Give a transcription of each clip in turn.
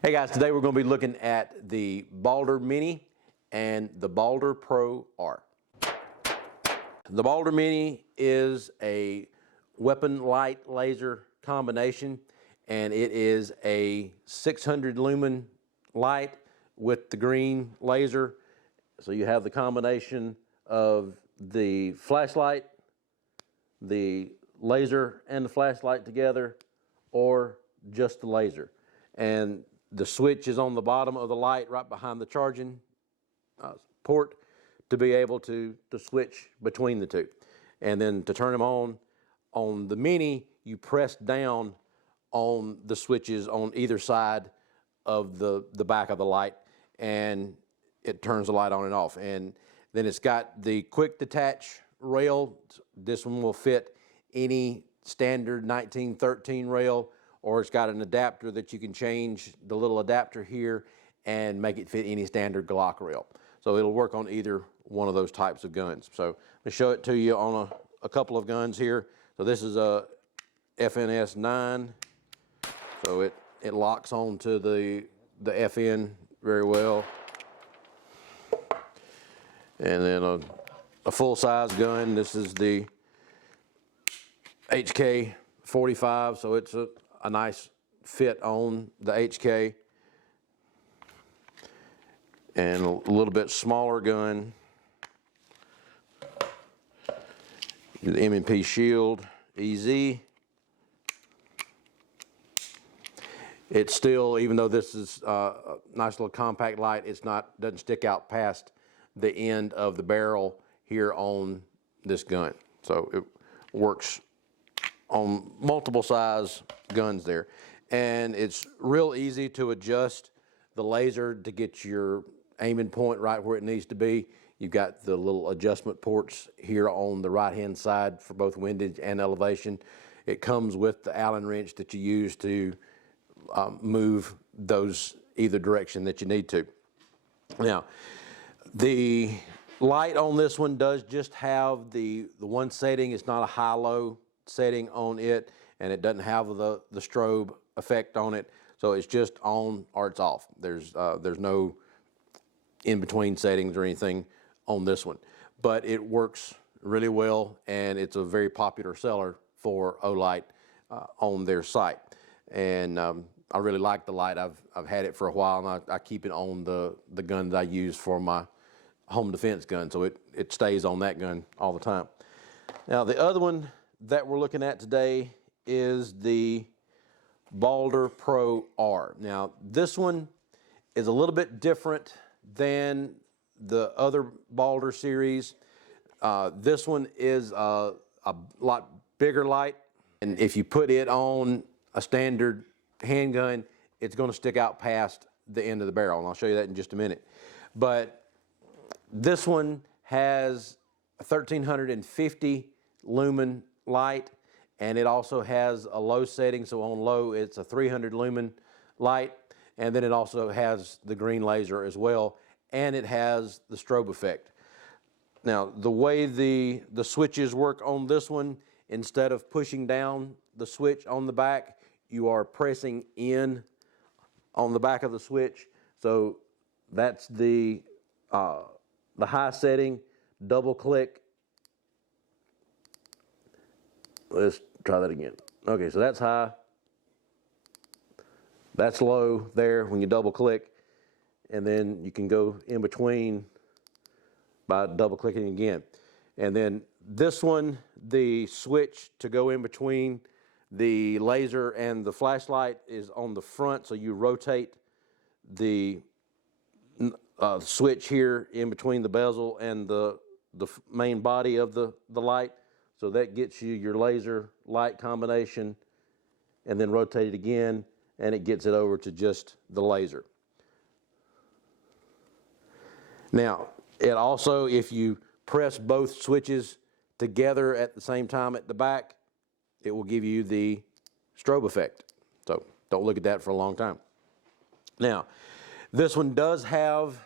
Hey guys, today we're going to be looking at the Baldr Mini and the Baldr Pro R. The Baldr Mini is a weapon light laser combination, and it is a 600 lumen light with the green laser. So you have the combination of the flashlight, the laser and the flashlight together, or just the laser. And the switch is on the bottom of the light right behind the charging port to be able to switch between the two. And then to turn them on the Mini, you press down on the switches on either side of the back of the light, and it turns the light on and off. And then it's got the quick detach rail. This one will fit any standard 1913 rail, or it's got an adapter that you can change the little adapter here and make it fit any standard Glock rail. So it'll work on either one of those types of guns. So I'm going to show it to you on a couple of guns here. So this is a FNS 9. So it locks onto the FN very well. And then a full-size gun. This is the HK 45, so it's a nice fit on the HK. And a little bit smaller gun, the M&P Shield EZ. It's still, even though this is a nice little compact light, doesn't stick out past the end of the barrel here on this gun. So it works on multiple size guns there. And it's real easy to adjust the laser to get your aiming point right where it needs to be. You've got the little adjustment ports here on the right hand side for both windage and elevation. It comes with the Allen wrench that you use to move those either direction that you need to. Now, the light on this one does just have the one setting. It's not a high-low setting on it, and it doesn't have the strobe effect on it. So it's just on or it's off. There's no in-between settings or anything on this one. But it works really well, and it's a very popular seller for Olight on their site. And I really like the light. I've had it for a while, and I keep it on the gun that I use for my home defense gun, so it stays on that gun all the time. Now, the other one that we're looking at today is the Baldr Pro R. Now, this one is a little bit different than the other Baldr series. This one is a lot bigger light, and if you put it on a standard handgun, it's going to stick out past the end of the barrel, and I'll show you that in just a minute. But this one has a 1350 lumen light, and it also has a low setting. So on low, it's a 300 lumen light, and then it also has the green laser as well, and it has the strobe effect. Now, the way the switches work on this one, instead of pushing down the switch on the back, you are pressing in on the back of the switch. So that's the high setting. Double click. Let's try that again. Okay, so that's high. That's low there when you double click. And then you can go in between by double clicking again. And then this one, the switch to go in between the laser and the flashlight is on the front, so you rotate the switch here in between the bezel and the main body of the light. So that gets you your laser light combination, and then rotate it again, and it gets it over to just the laser. Now, it also, if you press both switches together at the same time at the back, it will give you the strobe effect. So don't look at that for a long time. Now, this one does have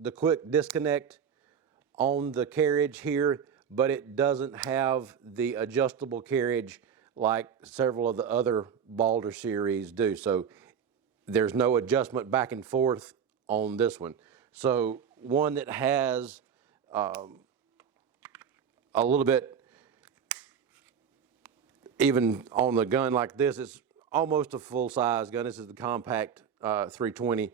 the quick disconnect on the carriage here, but it doesn't have the adjustable carriage like several of the other Baldr series do. So there's no adjustment back and forth on this one. So one that has a little bit, even on the gun like this, it's almost a full-size gun. This is the compact 320.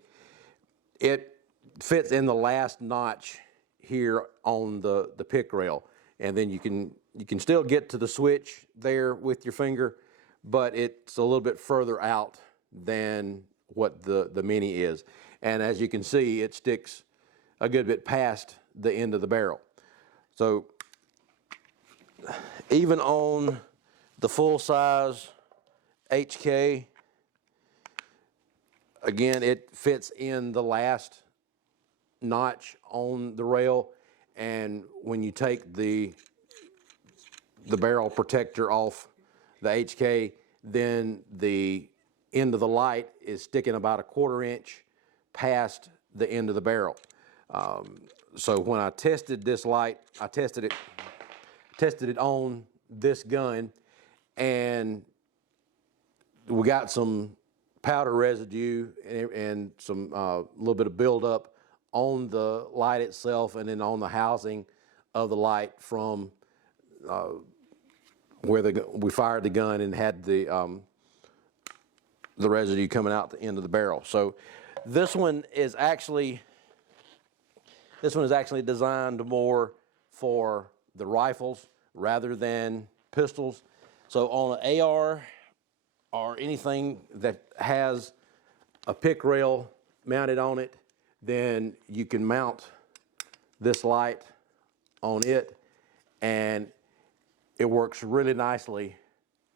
It fits in the last notch here on the pick rail, and then you can still get to the switch there with your finger, but it's a little bit further out than what the Mini is. And as you can see, it sticks a good bit past the end of the barrel. So even on the full-size HK, again, it fits in the last notch on the rail, and when you take the barrel protector off the HK, then the end of the light is sticking about 1/4 inch past the end of the barrel. So when I tested this light, I tested it on this gun, and we got some powder residue and some little bit of buildup on the light itself, and then on the housing of the light from where we fired the gun, and had the residue coming out the end of the barrel. So this one is actually designed more for the rifles rather than pistols. So on an AR or anything that has a pick rail mounted on it, then you can mount this light on it, and it works really nicely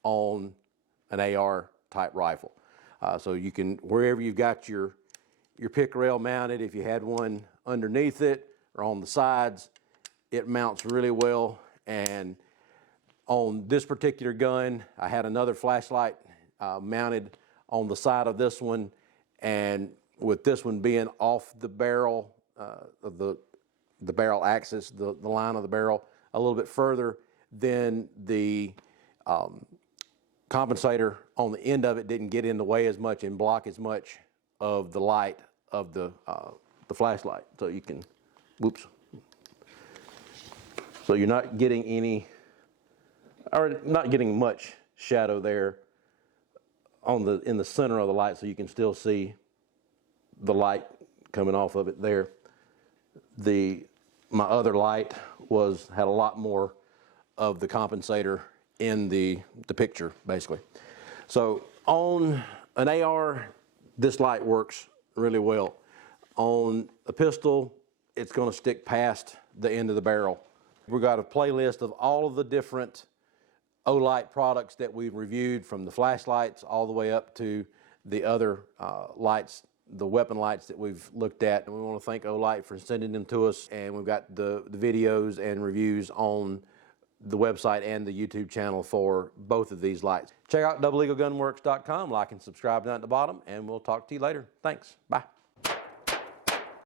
on an AR type rifle. So you can, wherever you've got your pick rail mounted, if you had one underneath it or on the sides, it mounts really well. And on this particular gun, I had another flashlight mounted on the side of this one, and with this one being off the barrel, the barrel axis, the line of the barrel, a little bit further, then the compensator on the end of it didn't get in the way as much and block as much of the light of the flashlight. So you can, whoops. So you're not getting any, or not getting much shadow there in the center of the light, so you can still see the light coming off of it there. My other light had a lot more of the compensator in the picture, basically. So on an AR, this light works really well. On a pistol, it's going to stick past the end of the barrel. We've got a playlist of all of the different Olight products that we've reviewed, from the flashlights all the way up to the other lights, the weapon lights that we've looked at. And we want to thank Olight for sending them to us. And we've got the videos and reviews on the website and the YouTube channel for both of these lights. Check out doubleeaglegunworks.com, like and subscribe down at the bottom, and we'll talk to you later. Thanks. Bye.